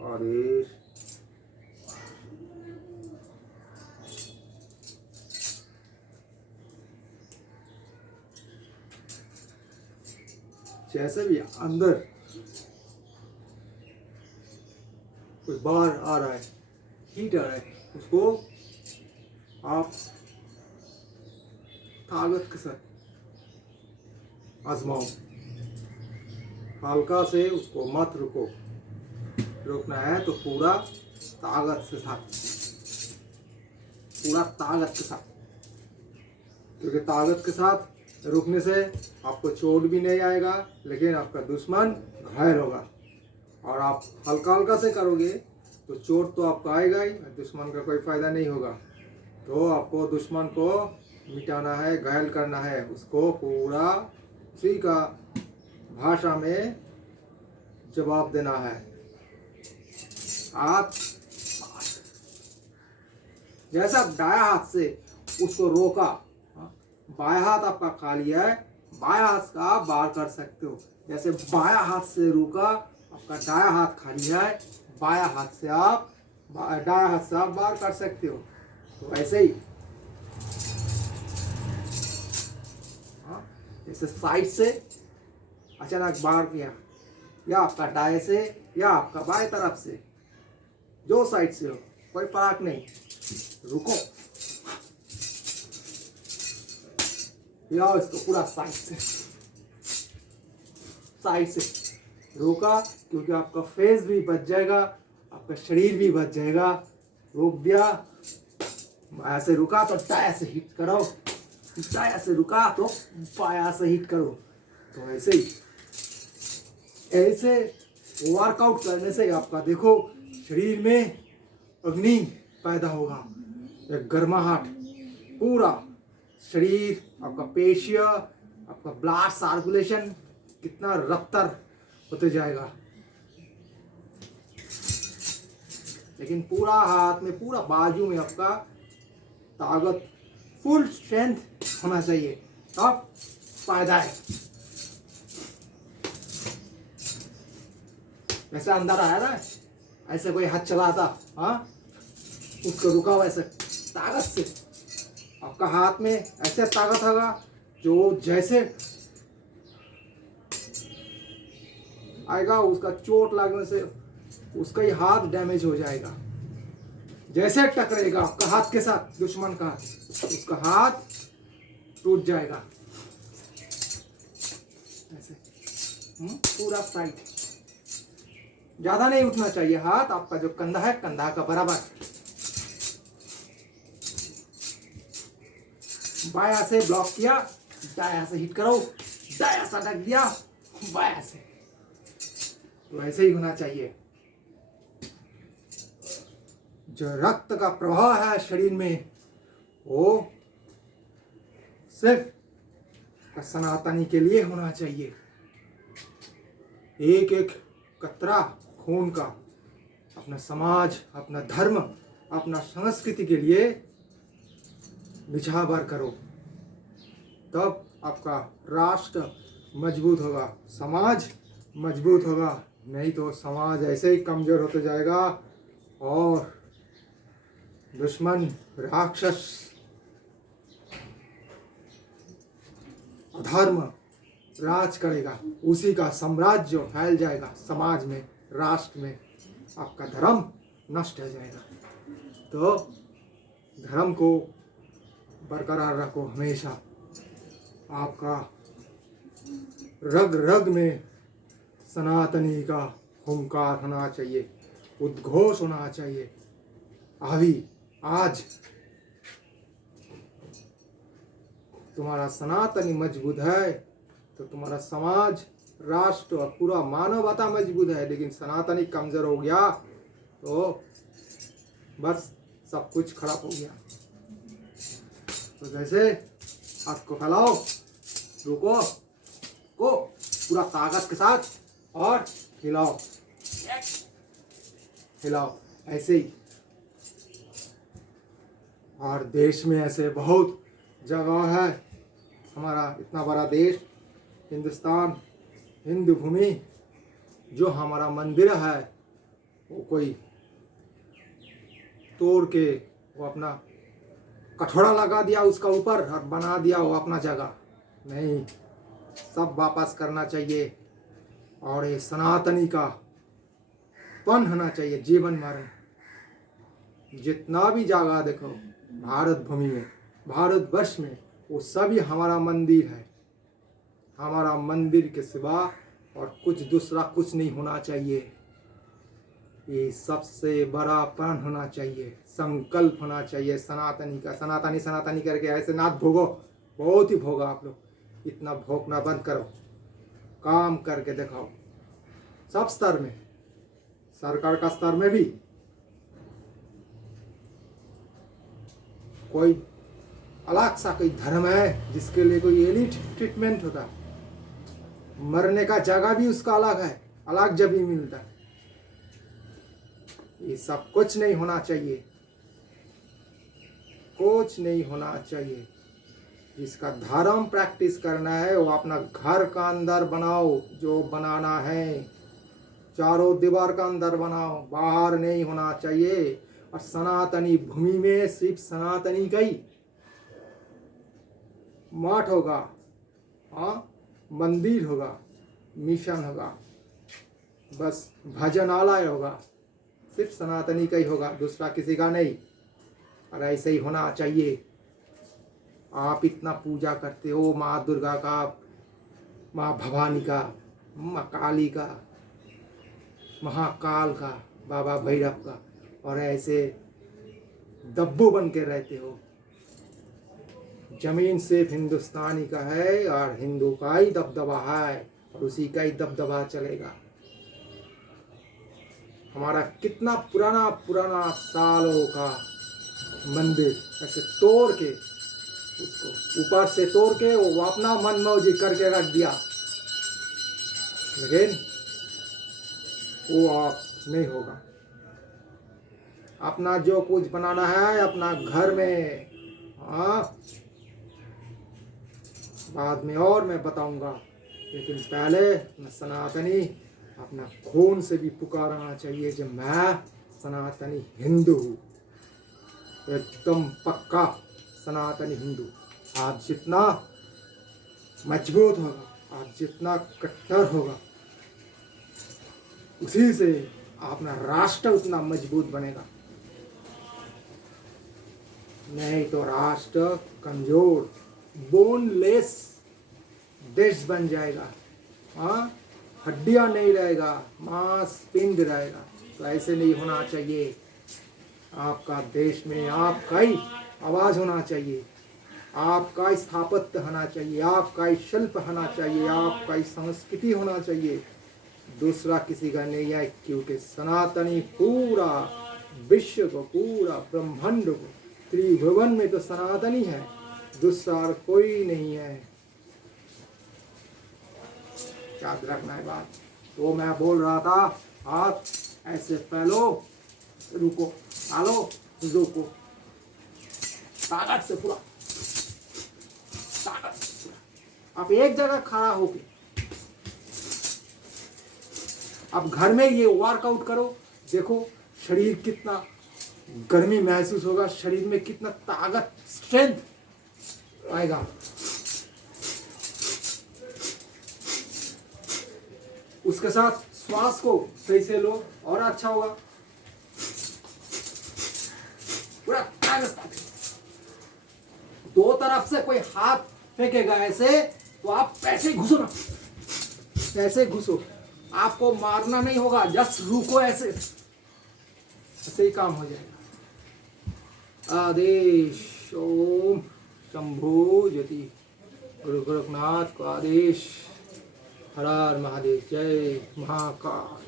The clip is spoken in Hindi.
आदेश जैसे भी अंदर कुछ बाहर आ रहा है, हीट आ रहा है, उसको आप ताकत के साथ आजमाओ। हल्का से उसको मत रुको, रोकना है तो पूरा ताकत के साथ, पूरा ताकत के साथ, क्योंकि ताकत के साथ रुकने से आपको चोट भी नहीं आएगा, लेकिन आपका दुश्मन घायल होगा। और आप हल्का हल्का से करोगे तो चोट तो आपको आएगा ही, दुश्मन का कोई फायदा नहीं होगा। तो आपको दुश्मन को मिटाना है, घायल करना है, उसको पूरा उसी का भाषा में जवाब देना है। आप जैसा दाया हाथ से उसको रोका, बाया हाथ आपका खाली है, बाया हाथ का आप बाहर कर सकते हो। जैसे बाया हाथ से रोका, आपका दाया हाथ खाली है, बाया हाथ से आप दाया हाथ से आप बाहर कर सकते हो। तो ऐसे ही जैसे साइड से अचानक बाहर किया, या आपका दाएं से या आपका बाएं तरफ से, जो साइड से हो कोई फर्क नहीं, रुको, हिलाओ इसको पूरा साइड से रोका, क्योंकि आपका फेस भी बच जाएगा, आपका शरीर भी बच जाएगा। रोक दिया, ऐसे रुका तो दाया से हिट करो, दाया से रुका तो बाया से हिट करो। तो ऐसे ही, ऐसे वर्कआउट करने से आपका देखो शरीर में अग्नि पैदा होगा, एक गर्माहट, पूरा शरीर, आपका पेशियां, आपका ब्लड सर्कुलेशन कितना रफ्तार होते जाएगा। लेकिन पूरा हाथ में, पूरा बाजू में आपका ताकत, फुल स्ट्रेंथ होना चाहिए, तब फायदा है। ऐसे अंदर आया ना, ऐसे कोई हाथ चलाता, हाँ, उसको रुका हुआ ऐसे ताकत से, आपका हाथ में ऐसे ताकत होगा जो जैसे आएगा, उसका चोट लगने से उसका ही हाथ डैमेज हो जाएगा। जैसे टकरेगा आपका हाथ के साथ दुश्मन का, उसका हाथ टूट जाएगा। ऐसे पूरा साइड, ज्यादा नहीं उठना चाहिए हाथ, आपका जो कंधा है कंधा का बराबर। बाया से ब्लॉक किया, दाया से हिट करो, दाया से ढक दिया, बाया से। तो ऐसे ही होना चाहिए। जो रक्त का प्रवाह है शरीर में, वो सिर्फ सनातनी के लिए होना चाहिए। एक एक कतरा खून का अपना समाज, अपना धर्म, अपना संस्कृति के लिए निछावर करो, तब आपका राष्ट्र मजबूत होगा, समाज मजबूत होगा। नहीं तो समाज ऐसे ही कमजोर होते जाएगा और दुश्मन, राक्षस, अधर्म राज करेगा, उसी का साम्राज्य फैल जाएगा समाज में, राष्ट्र में, आपका धर्म नष्ट हो जाएगा। तो धर्म को बरकरार रखो हमेशा। आपका रग रग में सनातनी का हुंकार होना चाहिए, उद्घोष होना चाहिए। अभी आज तुम्हारा सनातनी मजबूत है तो तुम्हारा समाज, राष्ट्र और पूरा मानवता मजबूत है। लेकिन सनातनी कमजोर हो गया तो बस सब कुछ खराब हो गया। तो जैसे हाथ को फैलाओ, रुको को पूरा ताकत के साथ और हिलाओ, हिलाओ ऐसे ही। और देश में ऐसे बहुत जगह है, हमारा इतना बड़ा देश हिंदुस्तान, हिंदू भूमि, जो हमारा मंदिर है वो कोई तोड़ के वो अपना कठोरा लगा दिया उसका ऊपर और बना दिया वो अपना जगह। नहीं, सब वापस करना चाहिए। और ये सनातनी का पन होना चाहिए जीवन मरण। जितना भी जगह देखो भारत भूमि में, भारतवर्ष में, वो सभी हमारा मंदिर है। हमारा मंदिर के सिवा और कुछ दूसरा कुछ नहीं होना चाहिए। ये सबसे बड़ा प्रण होना चाहिए, संकल्प होना चाहिए सनातनी का। सनातनी सनातनी करके ऐसे नाथ भोगो, बहुत ही भोगा आप लोग। इतना भोगना बंद करो, काम करके दिखाओ सब स्तर में, सरकार का स्तर में भी। कोई अलग सा कोई धर्म है जिसके लिए कोई एलिट ट्रीटमेंट होता है, मरने का जगह भी उसका अलग है, अलग जगह मिलता है। ये सब कुछ नहीं होना चाहिए, कुछ नहीं होना चाहिए। जिसका धर्म प्रैक्टिस करना है वो अपना घर का अंदर बनाओ, जो बनाना है चारों दीवार का अंदर बनाओ, बाहर नहीं होना चाहिए। और सनातनी भूमि में सिर्फ सनातनी का ही मठ होगा, हाँ, मंदिर होगा, मिशन होगा, बस भजनालय होगा, सिर्फ सनातनी का ही होगा, दूसरा किसी का नहीं। और ऐसे ही होना चाहिए। आप इतना पूजा करते हो माँ दुर्गा का, माँ भवानी का, माँ काली का, महाकाल का, बाबा भैरव का, और ऐसे दब्बू बन के रहते हो। जमीन सिर्फ हिंदुस्तानी का है और हिंदू का ही दबदबा है और उसी का ही दबदबा चलेगा। हमारा कितना पुराना पुराना सालों का मंदिर ऐसे तोड़ के, उसको ऊपर से तोड़ के वो अपना मनमौजी करके रख दिया, लेकिन वो आप नहीं होगा। अपना जो कुछ बनाना है अपना घर में, हाँ, बाद में और मैं बताऊंगा, लेकिन पहले मैं सनातनी अपना खून से भी पुकारना चाहिए कि मैं सनातनी हिंदू हूँ, एकदम पक्का सनातनी हिंदू। आप जितना मजबूत होगा, आप जितना कट्टर होगा, उसी से अपना राष्ट्र उतना मजबूत बनेगा। नहीं तो राष्ट्र कमजोर, बोनलेस देश बन जाएगा। हाँ, हड्डियां नहीं रहेगा, मांस पिंड रहेगा। तो ऐसे नहीं होना चाहिए। आपका देश में आपका ही आवाज होना चाहिए, आपका ही स्थापत्य होना चाहिए, आपका ही शिल्प होना चाहिए, आपका ही संस्कृति होना चाहिए, दूसरा किसी का नहीं है। क्योंकि सनातनी पूरा विश्व को, पूरा ब्रह्मांड को, त्रिभुवन में तो सनातनी है, दूसरा कोई नहीं है। याद रखना है बात। तो मैं बोल रहा था, हाथ ऐसे फैलो, रुको, आलो, रुको, ताकत से पूरा, ताकत से पूरा। आप एक जगह खड़ा होके अब घर में ये वर्कआउट करो, देखो शरीर कितना गर्मी महसूस होगा, शरीर में कितना ताकत, स्ट्रेंथ आएगा। उसके साथ श्वास को सही से लो और अच्छा होगा। पूरा ताकत, दो तरफ से कोई हाथ फेंकेगा ऐसे, तो आप ऐसे घुसो ना, ऐसे घुसो, आपको मारना नहीं होगा, जस्ट रुको, ऐसे ऐसे ही काम हो जाएगा। आदेश ओम शंभु ज्योति, गुरु गोरखनाथ को आदेश। हर हर महादेव, जय महाकाल।